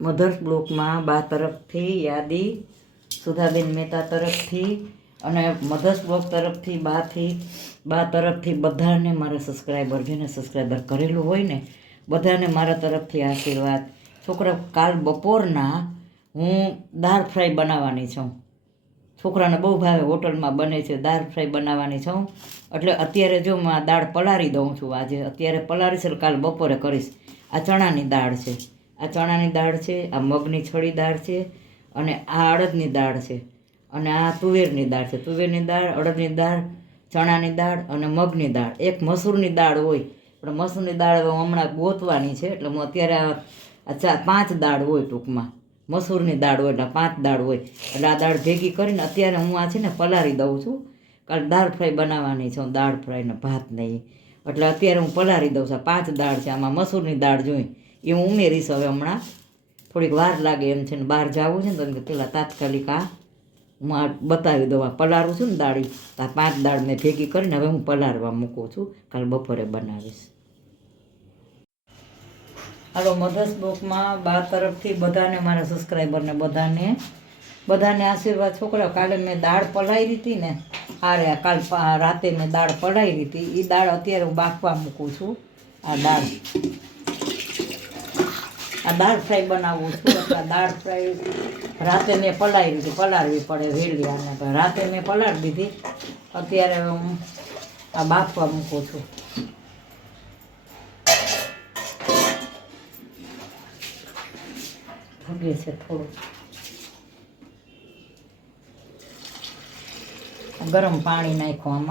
Mothers બ્લોકમાં બા તરફથી યાદી, સુધાબેન મહેતા તરફથી અને મધર્સ બ્લોક તરફથી બા તરફથી બધાને મારા સબસ્ક્રાઈબર, જેને સબસ્ક્રાઈબર કરેલું હોય ને બધાને મારા તરફથી આશીર્વાદ. છોકરા, કાલ બપોરના હું દાળ ફ્રાય બનાવવાની છું. છોકરાને બહુ ભાવે, હોટલમાં બને છે, દાળ ફ્રાય બનાવવાની છું. એટલે અત્યારે જો હું આ દાળ પલાળી દઉં છું. આજે અત્યારે પલાળીશ એટલે કાલ બપોરે કરીશ. આ ચણાની દાળ છે, આ ચણાની દાળ છે, આ મગની છડી દાળ છે અને આ અડદની દાળ છે અને આ તુવેરની દાળ છે. તુવેરની દાળ, અડદની દાળ, ચણાની દાળ અને મગની દાળ. એક મસૂરની દાળ હોય પણ મસૂરની દાળ હમણાં ગોતવાની છે. એટલે હું અત્યારે આ 5 દાળ હોય, ટૂંકમાં મસૂરની દાળ હોય એટલે 5 દાળ હોય. એટલે આ દાળ ભેગી કરીને અત્યારે હું આ છે ને પલાળી દઉં છું. કાલ દાળ ફ્રાય બનાવવાની છે, દાળ ફ્રાય ને ભાત નહીં. એટલે અત્યારે હું પલાળી દઉં છું. 5 દાળ છે, આમાં મસૂરની દાળ જોઈ એ હું ઉમેરીશ. હવે હમણાં થોડીક વાર લાગે એમ છે ને બહાર જવું છે ને, તો પેલા તાત્કાલિક આ હું આ બતાવી દઉં. આ પલાળું છું ને દાળી, આ 5 દાળ મેં ભેગી કરીને હવે હું પલાળવા મૂકું છું. કાલ બપોરે બનાવીશ. હાલો, મધર્સ બ્લોકમાં બા તરફથી બધાને, મારા સબસ્ક્રાઈબરને બધાને આશીર્વાદ. છોકરા, કાલે મેં દાળ પલાળી હતી ને, કાલ રાતે મેં દાળ પલાળી હતી. એ દાળ અત્યારે હું બાફવા મૂકું છું. આ દાળ ફ્રાય બનાવવું છું. એટલે દાળ ફ્રાય રાતે મેં પલાળી હતી, પલાળવી પડે વહેલી. આને રાતે મેં પલાળી દીધી, અત્યારે હું આ બાફવા મૂકું છું. ભગે છે થોડું. ગરમ પાણી નાખ્યું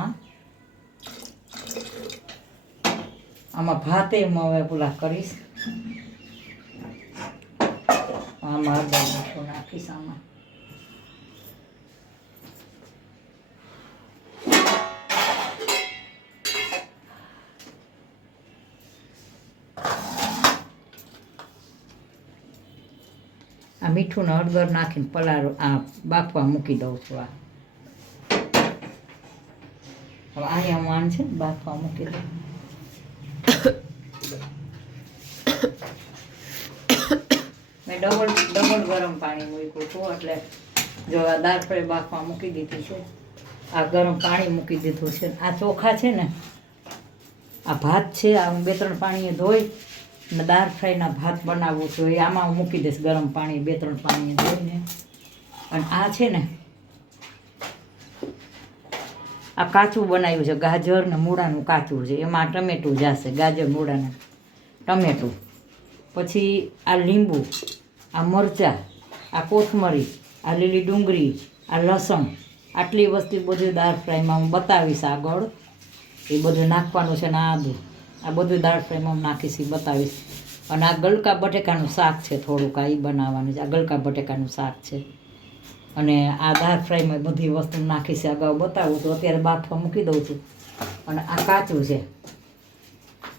આમાં ભાતે હવે પેલા કરીશ. આમાં અડધો મીઠું નાખીશ. આમાં આ મીઠું ને હળદર નાખીને આ બાફવા મૂકી દઉં છું. હવે અહીંયા હું આને છે ને બાફવા મૂકી દઉં. મેં ડબલ ગરમ પાણી મૂક્યું હતું. એટલે જો આ દાળ ફ્રાય બાફવા મૂકી દીધી છે, આ ગરમ પાણી મૂકી દીધું છે. આ ચોખા છે ને, આ ભાત છે, આ હું 2-3 પાણીએ ધોઈ ને દાળ ફ્રાયના ભાત બનાવવું છું. એ આમાં હું મૂકી દઈશ ગરમ પાણી, 2-3 પાણીએ ધોઈને. અને આ છે ને, આ કાચું બનાવ્યું છે, ગાજર ને મૂળાનું કાચું છે. એમાં ટમેટું જશે, ગાજર, મૂળા ને ટમેટું. પછી આ લીંબુ, આ મરચાં, આ કોથમરી, આ લીલી ડુંગળી, આ લસણ, આટલી વસ્તુ બધી દાળ ફ્રાયમાં હું બતાવીશ આગળ. એ બધું નાખવાનું છે ને આ બધું દાળ ફ્રાયમાં હું નાખીશ, એ બતાવીશ. અને આ ગલકા બટેકાનું શાક છે, થોડુંક આ એ બનાવવાનું છે. આ ગલકા બટેકાનું શાક છે. અને આ દાળ ફ્રાયમાં બધી વસ્તુ નાખીશ, અગાઉ બતાવું છું. અત્યારે બાફવા મૂકી દઉં છું. અને આ કાચું છે,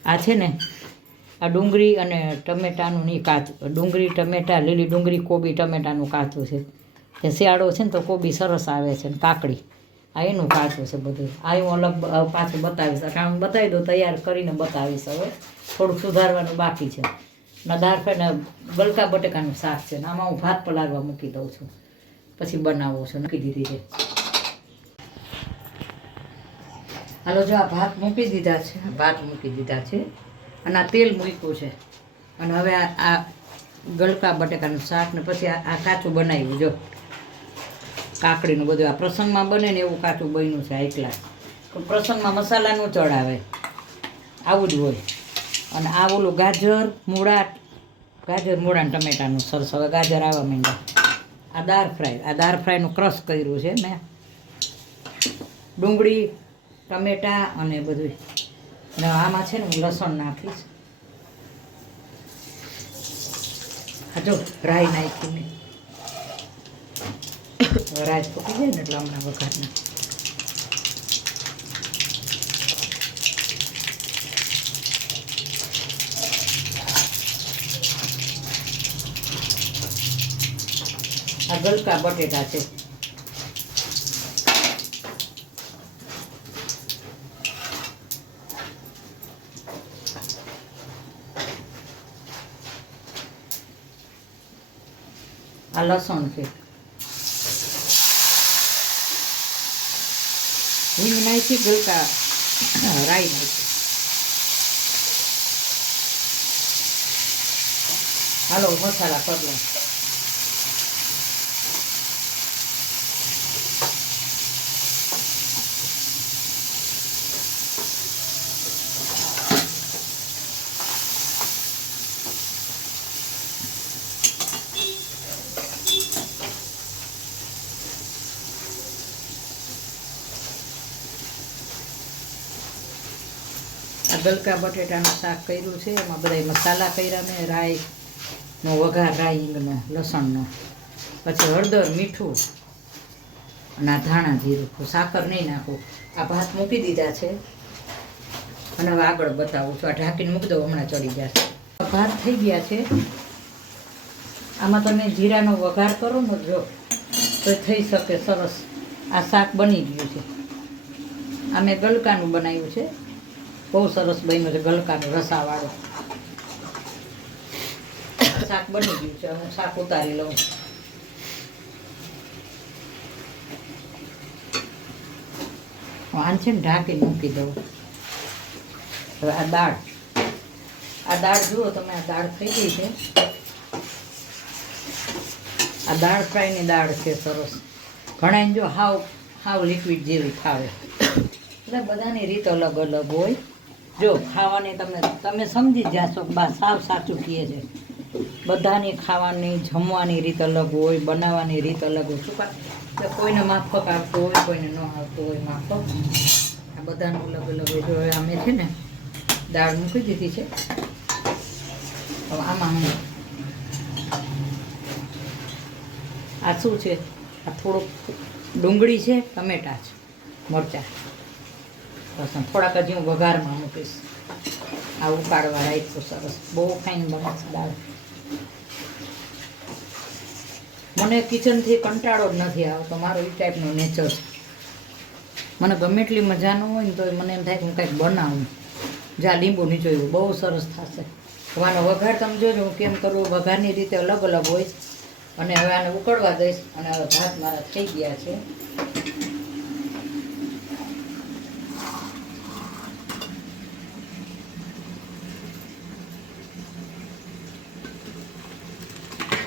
આ છે ને આ ડુંગળી અને ટમેટાનું નહીં, કાચું ડુંગળી, ટમેટા, લીલી ડુંગળી, કોબી, ટમેટાનું કાચું છે. જે શિયાળો છે ને તો કોબી સરસ આવે છે ને કાકડી, આ એનું કાચું છે બધું. આ હું અલગ પાછું બતાવીશ. કારણ હું બતાવી દઉં, તૈયાર કરીને બતાવીશ. હવે થોડુંક સુધારવાનું બાકી છે. ના દાળ ફ્રાય ગલકા બટેકાનું શાક છે ને આમાં હું ભાત પલાળવા મૂકી દઉં છું, પછી બનાવું છું. મૂકી દીધી છે. હાલો, જો આ ભાત મૂકી દીધા છે, અને આ તેલ મૂક્યું છે. અને હવે આ ગલકા બટેકાનું શાક ને પછી આ કાચું બનાવ્યું. જો કાકડીનું બધું આ પ્રસંગમાં બને ને એવું કાચું બન્યું છે. એકલા પ્રસંગમાં મસાલા ન ચડાવે, આવું જ હોય. અને આ ઓલું ગાજર મૂળા ને ટમેટાનું સરસ. હવે ગાજર આવવા માંડ્યા. આ દાળ ફ્રાયનું ક્રશ કર્યું છે મેં, ડુંગળી, ટમેટા અને બધું. અને આમાં છે ને હું લસણ નાખીશ. હા, જો રાઈ નાખી મેં. રાઈ ફૂટી જાય ને એટલે હમણાં વઘાર નાખી. આ ગલકા બટેટા છે. આ લસણ છે, હિંગ નાખી, ગલકા રાઈ નાખી. હાલો મસાલા કરી લઉં. આ ગલકા બટેટાનું શાક કર્યું છે, એમાં બધા મસાલા કર્યા મેં, રાઈનો વઘાર, રાઈ હિંગનો, લસણનો, પછી હળદર, મીઠું અને આ ધાણા જીરું. સાકર નહીં નાખું. આ ભાત મૂકી દીધા છે અને હવે આગળ બતાવું છું. આ ઢાંકીને મૂકી દઉં, હમણાં ચડી જશે. ભાત થઈ ગયા છે. આમાં તમે જીરાનો વઘાર કરો ને જો તો થઈ શકે સરસ. આ શાક બની ગયું છે. આ મેં ગલકાનું બનાવ્યું છે, બહુ સરસ બન્યું છે, ગલકાનું રસાવાળું શાક બની ગયું છે. હું શાક ઉતારી લઉં. આને છે ને ઢાંકીને મૂકી દઉં. હવે આ દાળ જુઓ તમે, આ દાળ થઈ ગઈ છે. આ દાળ ફ્રાયની દાળ છે સરસ. ઘણાને જો હાવ લિક્વિડ જેવી ખાવે, એટલે બધાની રીત અલગ અલગ હોય. જો ખાવાની તમે સમજી જ જાશો, સાવ સાચું કહે છે. બધાની ખાવાની જમવાની રીત અલગ હોય, બનાવવાની રીત અલગ હોય. શું કામ કોઈને માફક આવતું હોય, કોઈને ન આવતું હોય માફક. આ બધાનું અલગ અલગ હોય. જો અમે છે ને દાળ મૂકી દીધી છે. હવે આમાં આ શું છે? આ થોડુંક ડુંગળી છે, ટમેટા છે, મરચાં, લસણ, થોડાક હજી હું વઘારમાં મૂકીશ. આ ઉકાળવા રાખ્યું સરસ. બહુ ફાઇન બને છે દાળ. મને કિચનથી કંટાળો જ નથી આવતો. મારો એ ટાઈપનો નેચર છે. મને ગમે એટલી મજા ન હોય ને તો મને એમ થાય કે હું કંઈક બનાવું. જ્યાં લીંબુ નીચોયું બહુ સરસ થશે. હવે આનો વઘાર તમે જોજો હું કેમ કરું. વઘારની રીતે અલગ અલગ હોય. અને હવે આને ઉકળવા દઈશ. અને હવે ભાત મારા થઈ ગયા છે.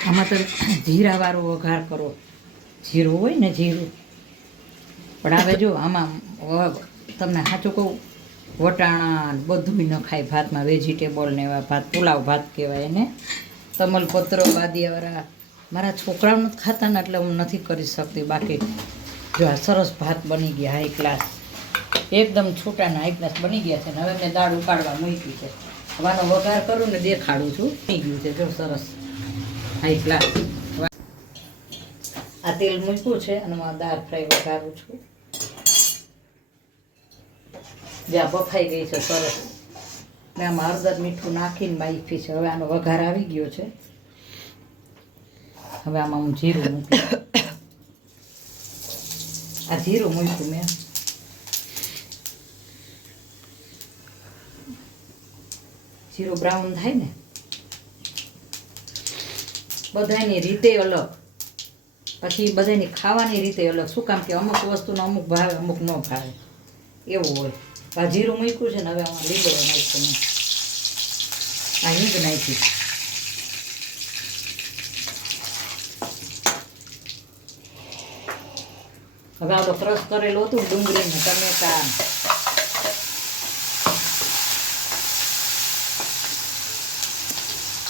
આમાં તો જીરાવાળો વઘાર કરો. જીરું હોય ને જીરું. પણ હવે જો આમાં તમને સાચું કહું, વટાણા બધું ન ખાય ભાતમાં. વેજીટેબલ ને એવા ભાત, પુલાવ ભાત કહેવાય એને. તમલપત્ર, બાદિયાવાળા મારા છોકરાઓ નથી ખાતા ને, એટલે હું નથી કરી શકતી. બાકી જો આ સરસ ભાત બની ગયા, હાઈ ક્લાસ, એકદમ છૂટાના હાઈ ક્લાસ બની ગયા છે. ને હવે મેં દાળ ઉકાળવા મૂકી છે. હવાનો વઘાર કરું ને દેખાડું છું. બની ગયું છે જો સરસ હાઈ ક્લાસ. આ તેલ મૂક્યું છે અને હું દાળ ફ્રાય વઘારું છું. જ્યાં બફાઈ ગઈ છે સરસ. મેં આમાં હળદર મીઠું નાખીને બાફી છે. હવે આનો વઘાર આવી ગયો છે. હવે આમાં હું જીરું મૂકી. આ જીરું મૂક્યું મેં. જીરું બ્રાઉન થાય ને, બધાની રીતે અલગ, પછી બધાની ખાવાની રીતે અલગ. શું કામ કે અમુક વસ્તુનો અમુક ભાવે, અમુક ન ભાવે, એવું હોય. આ જીરું મૂક્યું છે ને. હવે આમાં લીંબડો નાખ્યો મેં. આ હિંગ નાખી. હવે આપણો ક્રશ કરેલું હતું ડુંગળી ને ટમેટા.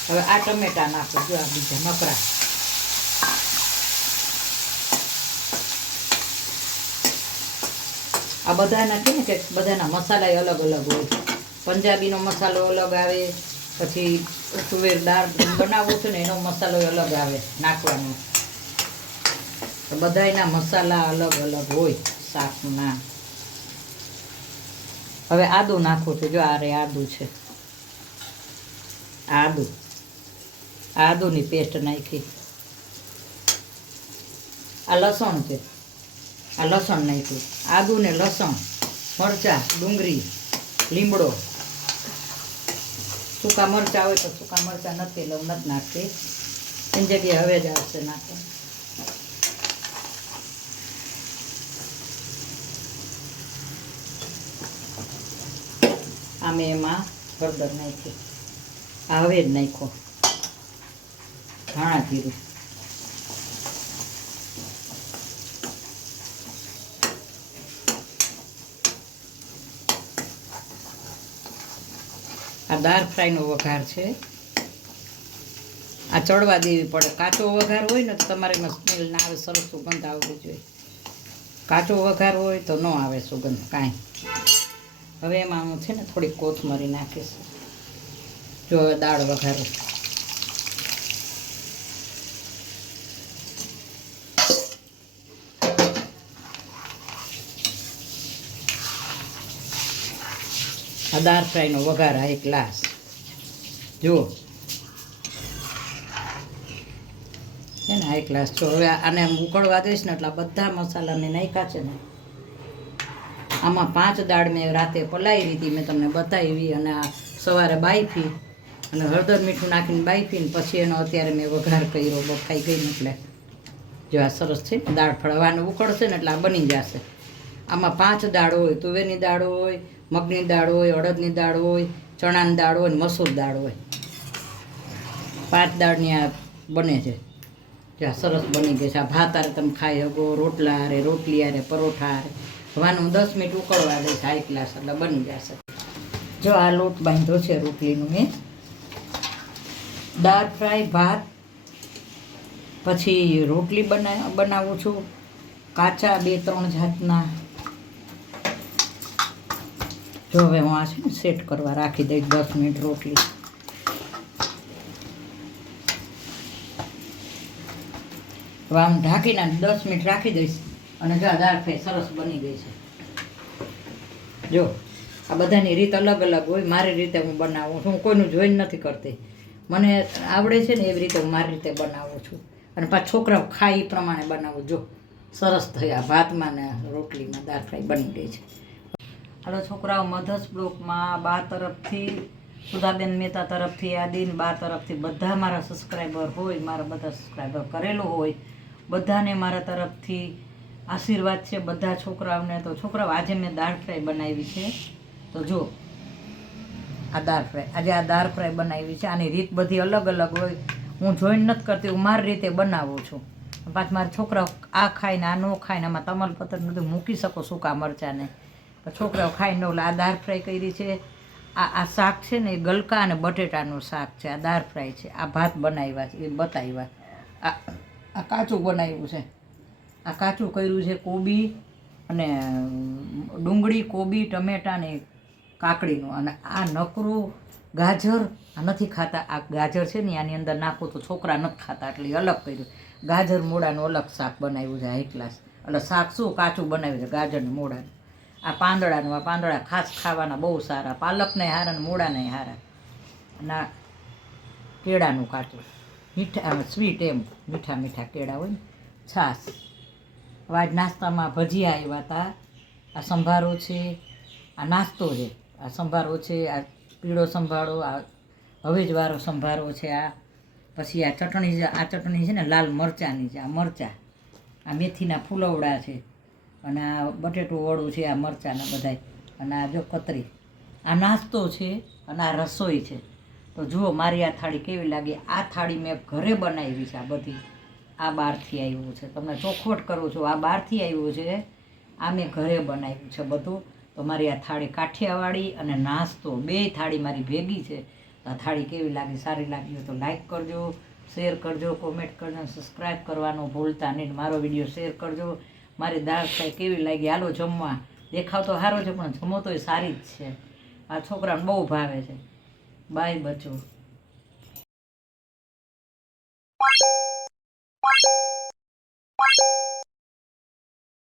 હવે આ ટમેટા નાખો. જો આ બીજા મકરા. આ બધાના છે ને કે બધાના મસાલા અલગ અલગ હોય. પંજાબીનો મસાલો અલગ આવે, પછી તુવેર દાળ બનાવવું છે ને એનો મસાલો અલગ આવે નાખવાનો. તો બધાના મસાલા અલગ અલગ હોય શાકના. હવે આદુ નાખવું છે. જો આ રે આદુ છે. આદુની પેસ્ટ નાખી. આ લસણ છે. આ લસણ નાખ્યું. આદુ ને લસણ, મરચાં, ડુંગળી, લીમડો. સૂકા મરચાં હોય તો સૂકા મરચાં નથી લઉં, નથી નાખતી. એની જગ્યાએ હવે જ આવશે નાખો. આમે એમાં હળદર નાખી, આ હવે જ નાખો ધાણા જીરું. આ દાળ ફ્રાયનો વઘાર છે. આ ચડવા દેવી પડે. કાચો વઘાર હોય ને તો તમારે એમાં સ્મેલ ના આવે, સરસ સુગંધ આવવી જોઈએ. કાચો વઘાર હોય તો ન આવે સુગંધ કાંઈ. હવે એમાં હું છે ને થોડી કોથમરી નાખીશ. જો હવે દાળ વઘારું. આ દાળ ફ્રાયનો વઘાર આ એક ગ્લાસ. જુઓ છે ને આ એક ગ્લાસ. જો હવે આને ઉકળવા દઈશ ને એટલે બધા મસાલા મેં નાખ્યા છે ને. આમાં 5 દાળ મેં રાતે પલાળી હતી, મેં તમને બતાવી, અને આ સવારે બાફી અને હળદર મીઠું નાખીને બાફી ને પછી એનો અત્યારે મેં વઘાર કર્યો. બફાઈ ગઈ ને એટલે જો આ સરસ છે ને દાળ ફળવાનું ઉકળશે ને એટલે આ બની જશે. આમાં 5 દાળ હોય, તુવેરની દાળ હોય, મગની દાળ હોય, અડદની દાળ હોય, ચણાની દાળ હોય ને મસૂર દાળ હોય. 5 દાળની આ બને છે. જ્યાં સરસ બની ગઈ છે. આ ભાત આરે તમે ખાઈ શકો, રોટલા આરે, રોટલી આરે, પરોઠા આરે. હવાનું 10 મિનિટ ઉકળવા દઈશ હાઈ ગ્લાસ એટલે બની જશે. જો આ લોટ બાંધ્યો છે રોટલીનું મેં. દાળ ફ્રાય, ભાત, પછી રોટલી બનાવું છું કાચા 2-3 જાતના. જો હવે હું આ છે ને સેટ કરવા રાખી દઈશ 10 મિનિટ રોટલી. હવે આમ ઢાંકીને 10 મિનિટ રાખી દઈશ અને જો દાળ ફ્રાય સરસ બની ગઈ છે. જો આ બધાની રીત અલગ અલગ હોય. મારી રીતે હું બનાવું છું. હું કોઈનું જોઈને નથી કરતી. મને આવડે છે ને એવી રીતે હું મારી રીતે બનાવું છું. અને પાછા છોકરાઓ ખાય એ પ્રમાણે બનાવું. જો સરસ થયા ભાતમાં ને રોટલીમાં દાળ ફ્રાય બની ગઈ છે. હાલો છોકરાઓ, મધર્સ બ્લોકમાં બા તરફથી, સુધાબેન મહેતા તરફથી, આદિન બા તરફથી બધા મારા સબસ્ક્રાઈબર હોય, મારા બધા સબસ્ક્રાઈબર કરેલું હોય, બધાને મારા તરફથી આશીર્વાદ છે. બધા છોકરાઓને. તો છોકરાઓ આજે મેં દાળ ફ્રાય બનાવી છે. તો જો આ દાળ ફ્રાય, આજે આ દાળ ફ્રાય બનાવી છે. આની રીત બધી અલગ અલગ હોય. હું જોઈને નથી કરતી, હું મારી રીતે બનાવું છું. પાછું મારા છોકરાઓ આ ખાય ને આ ન ખાય ને આમાં તમાલપત્ર બધું મૂકી શકો સૂકા મરચાંને. છોકરાઓ ખાઈ ન એટલે આ દાળ ફ્રાય કરી છે. આ શાક છે ને એ ગલકા અને બટેટાનું શાક છે. આ દાળ ફ્રાય છે. આ ભાત બનાવ્યા છે એ બતાવ્યા. આ કાચું બનાવ્યું છે. આ કાચું કર્યું છે કોબી અને ડુંગળી, કોબી, ટમેટા ને કાકડીનું. અને આ નકરું ગાજર આ નથી ખાતા. આ ગાજર છે ને આની અંદર નાખો તો છોકરા નથી ખાતા એટલે અલગ કર્યું. ગાજર મોડાનું અલગ શાક બનાવ્યું છે હાઈ ક્લાસ. એટલે શાક શું કાચું બનાવ્યું છે ગાજર ને મોડાનું. આ પાંદડાનું, આ પાંદડા ખાસ ખાવાના બહુ સારા. પાલકને હારા ને મોડાને હારા. અને આ કેળાનું કાચું મીઠા સ્વીટ, એમ મીઠા મીઠા કેળા હોય ને. છાશ. હવે આજ નાસ્તામાં ભજીયા આવ્યા હતા. આ સંભારો છે. આ નાસ્તો છે. આ સંભારો છે. આ પીળો સંભારો, આ હવેજવાળો સંભારો છે. આ પછી આ ચટણી છે ને લાલ મરચાંની છે. આ મરચાં, આ મેથીના ફૂલવડા છે. અને આ બટેટું વળું છે. આ મરચાંના બધાય. અને આ જો કતરી. આ નાસ્તો છે અને આ રસોઈ છે. તો જુઓ મારી આ થાળી કેવી લાગી. આ થાળી મેં ઘરે બનાવી છે. આ બધી આ બહારથી આવ્યું છે. તમને ચોખવટ કરું છું, આ બહારથી આવ્યું છે. આ મેં ઘરે બનાવ્યું છે બધું. તો મારી આ થાળી કાઠિયાવાડી અને નાસ્તો 2 થાળી મારી ભેગી છે. તો આ થાળી કેવી લાગી? સારી લાગી હોય તો લાઈક કરજો, શેર કરજો, કોમેન્ટ કરજો, સબસ્ક્રાઈબ કરવાનું ભૂલતા નહીં. મારો વિડીયો શેર કરજો. મારી દાળ ફ્રાય કેવી લાગી? હાલો જમવા. દેખાવ તો સારો છે પણ જમો તો એ સારી જ છે. આ છોકરાને બહુ ભાવે છે. બાય બચ્ચો.